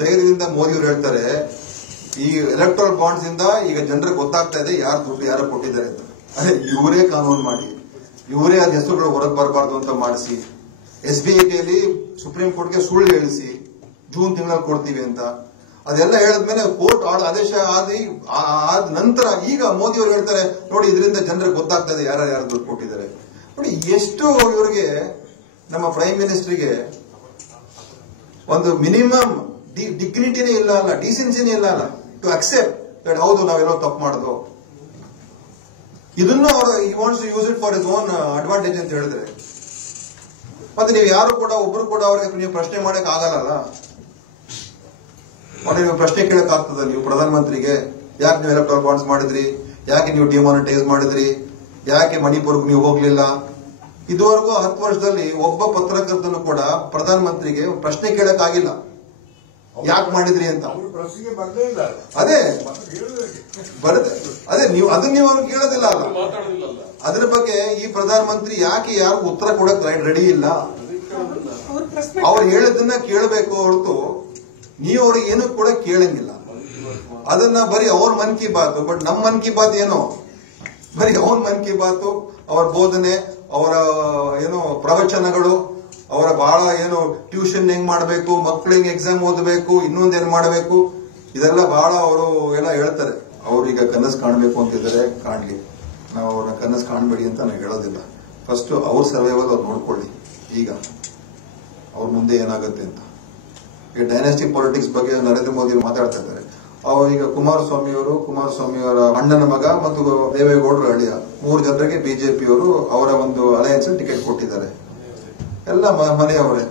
ಧೈರ್ಯದಿಂದ ಮೋದಿ ಅವರು ಹೇಳ್ತಾರೆ ಈ ಎಲೆಕ್ಟ್ರಲ್ ಬಾಂಡ್ಸ್ ಇಂದ ಈಗ ಜನರಿಗೆ ಗೊತ್ತಾಗ್ತಾ ಇದೆ ಯಾರು ದುಡ್ಡು ಯಾರು ಕೊಟ್ಟಿದ್ದಾರೆ ಅಂತ. ಅದೇ ಇವರೇ ಕಾನೂನು ಮಾಡಿ ಇವರೇ ಅದ್ ಹೆಸರುಗಳು ಹೊರಗೆ ಬರಬಾರ್ದು ಅಂತ ಮಾಡಿಸಿ SBITಯಲ್ಲಿ ಸುಪ್ರೀಂ ಕೋರ್ಟ್ಗೆ ಸುಳ್ಳು ಹೇಳಿಸಿ ಜೂನ್ ತಿಂಗಳಲ್ಲಿ ಕೊಡ್ತೀವಿ ಅಂತ ಅದೆಲ್ಲ ಹೇಳಿದ್ಮೇಲೆ ಕೋರ್ಟ್ ಆದೇಶ ಆದ ನಂತರ ಈಗ ಮೋದಿ ಅವರು ಹೇಳ್ತಾರೆ ನೋಡಿ ಇದರಿಂದ ಜನರಿಗೆ ಗೊತ್ತಾಗ್ತಾ ಇದೆ ಯಾರು ದುಡ್ಡು ಕೊಟ್ಟಿದ್ದಾರೆ. ನೋಡಿ ಎಷ್ಟು ಇವರಿಗೆ ನಮ್ಮ ಪ್ರೈಮ್ ಮಿನಿಸ್ಟರ್ಗೆ ಒಂದು ಮಿನಿಮಮ್ ಡಿಗ್ನಿಟಿನೇ ಇಲ್ಲ ಅಲ್ಲ, ಡಿಸೆನ್ಸಿನೇ ಇಲ್ಲ ಅಲ್ಲ ಟು ಅಕ್ಸೆಪ್ಟ್ ದಟ್ ಹೌದು ನಾವೆಲ್ಲೋ ತಪ್ಪು ಮಾಡೋದು. ಇದನ್ನು ಅವರು ಈ wants to use it for his own advantage ಅಂತ ಹೇಳಿದ್ರೆ ಮತ್ತೆ ನೀವು ಯಾರು ಕೂಡ ಒಬ್ರು ಕೂಡ ಅವ್ರಿಗೆ ನೀವು ಪ್ರಶ್ನೆ ಮಾಡಕ್ ಆಗಲ್ಲ. ಮತ್ತೆ ನೀವು ಪ್ರಶ್ನೆ ಕೇಳಕ್ ಆಗ್ತದ ನೀವು ಪ್ರಧಾನಮಂತ್ರಿಗೆ ಯಾಕೆ ನೀವು ಎಲೆಕ್ಟ್ರಲ್ ಬಾಂಡ್ಸ್ ಮಾಡಿದ್ರಿ, ಯಾಕೆ ನೀವು ಡಿಮಾನಿಟೈಸ್ ಮಾಡಿದ್ರಿ, ಯಾಕೆ ಮಣಿಪುರ್ಗೆ ನೀವು ಹೋಗ್ಲಿಲ್ಲ. ಇದುವರೆಗೂ 10 ವರ್ಷದಲ್ಲಿ ಒಬ್ಬ ಪತ್ರಕರ್ತನು ಕೂಡ ಪ್ರಧಾನಮಂತ್ರಿಗೆ ಪ್ರಶ್ನೆ ಕೇಳಕ್ ಆಗಿಲ್ಲ ಯಾಕೆ ಮಾಡಿದ್ರಿ ಅಂತ. ಅದೇ ಬರುತ್ತೆ, ಅದೇ ನೀವು ಅದನ್ನ ನೀವು ಅವ್ರು ಕೇಳೋದಿಲ್ಲ ಅಲ್ಲ. ಅದ್ರ ಬಗ್ಗೆ ಈ ಪ್ರಧಾನಮಂತ್ರಿ ಯಾಕೆ ಯಾರು ಉತ್ತರ ಕೊಡಕ್ ರೆಡಿ ಇಲ್ಲ. ಅವ್ರು ಹೇಳೋದನ್ನ ಕೇಳಬೇಕು ಹೊರತು ನೀವು ಅವ್ರಿಗೆ ಏನು ಕೂಡ ಕೇಳಂಗಿಲ್ಲ. ಅದನ್ನ ಬರೀ ಅವ್ರ ಮನ್ ಕಿ ಬಾತ್, ಬಟ್ ನಮ್ ಮನ್ ಕಿ ಬಾತ್ ಏನೋ ಬರೀ ಅವ್ರ ಮನ್ ಕಿ ಬಾತ್, ಅವರ ಬೋಧನೆ, ಅವರ ಏನೋ ಪ್ರವಚನಗಳು, ಅವರ ಬಹಳ ಏನು ಟ್ಯೂಷನ್ ಹೆಂಗ್ ಮಾಡಬೇಕು, ಮಕ್ಳು ಹೆಂಗ್ ಎಕ್ಸಾಮ್ ಓದಬೇಕು, ಇನ್ನೊಂದೇನ್ ಮಾಡಬೇಕು, ಇದೆಲ್ಲ ಬಹಳ ಅವರು ಎಲ್ಲ ಹೇಳ್ತಾರೆ. ಅವ್ರೀಗ ಕನಸು ಕಾಣಬೇಕು ಅಂತಿದ್ದಾರೆ, ಕಾಣ್ಲಿ. ನಾವು ಅವ್ರನ್ನ ಕನಸು ಕಾಣ್ಬೇಡಿ ಅಂತ ನಾವು ಹೇಳೋದಿಲ್ಲ. ಫಸ್ಟ್ ಅವ್ರ ಸರ್ವೈವಲ್ ಅವ್ರು ನೋಡ್ಕೊಳ್ಳಿ ಈಗ ಅವ್ರ ಮುಂದೆ ಏನಾಗುತ್ತೆ ಅಂತ. ಈಗ ಡೈನಾಸ್ಟಿಕ್ ಪಾಲಿಟಿಕ್ಸ್ ಬಗ್ಗೆ ನರೇಂದ್ರ ಮೋದಿ ಮಾತಾಡ್ತಾ ಇದ್ದಾರೆ. ಈಗ ಕುಮಾರಸ್ವಾಮಿಯವರ ಅಣ್ಣನ ಮಗ ಮತ್ತು ದೇವೇಗೌಡರ ಅಳಿಯ 3 ಜನರಿಗೆ ಬಿಜೆಪಿಯವರು ಅವರ ಒಂದು ಅಲಯನ್ಸ್ ಟಿಕೆಟ್ ಕೊಟ್ಟಿದ್ದಾರೆ. ಎಲ್ಲ ಮನೆಯವರೇ.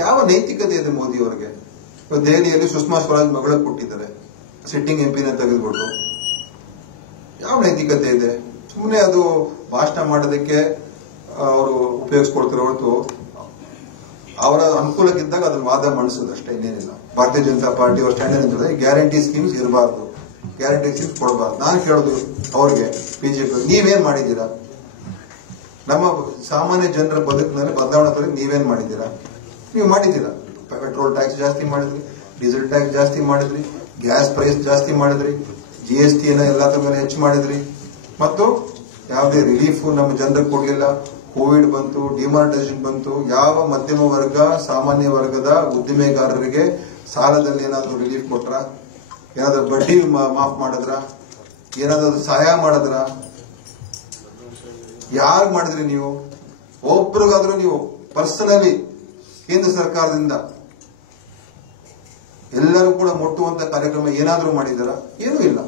ಯಾವ ನೈತಿಕತೆ ಇದೆ ಮೋದಿ ಅವರಿಗೆ? ದೆಹಲಿಯಲ್ಲಿ ಸುಷ್ಮಾ ಸ್ವರಾಜ್ ಮಗಳಿಗೆ ಕೊಟ್ಟಿದ್ದಾರೆ, ಸಿಟ್ಟಿಂಗ್ ಎಂಪಿನ ತೆಗೆದುಬಿಟ್ಟು. ಯಾವ ನೈತಿಕತೆ ಇದೆ? ಸುಮ್ಮನೆ ಅದು ಭಾಷಣ ಮಾಡೋದಕ್ಕೆ ಅವರು ಉಪಯೋಗಿಸ್ಕೊಳ್ತಿರೋ ಹೊರತು ಅವರ ಅನುಕೂಲಕ್ಕಿದ್ದಾಗ ಅದನ್ನ ವಾದ ಮಂಡಿಸೋದಷ್ಟೇ, ಇನ್ನೇನಿಲ್ಲ. ಭಾರತೀಯ ಜನತಾ ಪಾರ್ಟಿ ಅವ್ರ ಸ್ಟ್ಯಾಂಡ್ ಏನಿರ್ತದೆ, ಗ್ಯಾರಂಟಿ ಸ್ಕೀಮ್ಸ್ ಇರಬಾರ್ದು, ಗ್ಯಾರಂಟಿ ಸ್ಕೀಮ್ಸ್ ಕೊಡಬಾರ್ದು. ನಾನು ಕೇಳೋದು ಅವ್ರಿಗೆ, ಬಿಜೆಪಿ ನೀವೇನ್ ಮಾಡಿದ್ದೀರಾ? ನಮ್ಮ ಸಾಮಾನ್ಯ ಜನರ ಬದುಕಿನಲ್ಲಿ ಬದಲಾವಣೆ ತರಕ್ಕೆ ನೀವೇನ್ ಮಾಡಿದ್ದೀರಾ? ನೀವು ಮಾಡಿದ್ದೀರಾ? ಪೆಟ್ರೋಲ್ ಟ್ಯಾಕ್ಸ್ ಜಾಸ್ತಿ ಮಾಡಿದ್ರಿ, ಡೀಸೆಲ್ ಟ್ಯಾಕ್ಸ್ ಜಾಸ್ತಿ ಮಾಡಿದ್ರಿ, ಗ್ಯಾಸ್ ಪ್ರೈಸ್ ಜಾಸ್ತಿ ಮಾಡಿದ್ರಿ, GST ಎಲ್ಲದ್ರ ಮೇಲೆ ಹೆಚ್ಚು ಮಾಡಿದ್ರಿ, ಮತ್ತು ಯಾವುದೇ ರಿಲೀಫ್ ನಮ್ಮ ಜನರಿಗೆ ಕೊಡ್ಲಿಲ್ಲ. ಕೋವಿಡ್ ಬಂತು, ಡಿಮಾನಿಟೈಸೇಷನ್ ಬಂತು. ಯಾವ ಮಧ್ಯಮ ವರ್ಗ, ಸಾಮಾನ್ಯ ವರ್ಗದ ಉದ್ದಿಮೆಗಾರರಿಗೆ ಸಾಲದಲ್ಲಿ ಏನಾದ್ರು ರಿಲೀಫ್ ಕೊಟ್ರ? ಏನಾದ್ರು ಬಡ್ಡಿ ಮಾಫ್ ಮಾಡಿದ್ರ? ಏನಾದ್ರು ಸಹಾಯ ಮಾಡಿದ್ರ? ಯಾರು ಮಾಡಿದ್ರಿ ನೀವು? ಒಬ್ರಿಗಾದ್ರೂ ನೀವು ಪರ್ಸನಲಿ ಕೇಂದ್ರ ಸರ್ಕಾರದಿಂದ ಎಲ್ಲರೂ ಕೂಡ ಮುಟ್ಟುವಂತ ಕಾರ್ಯಕ್ರಮ ಏನಾದ್ರೂ ಮಾಡಿದಾರ? ಏನೂ ಇಲ್ಲ.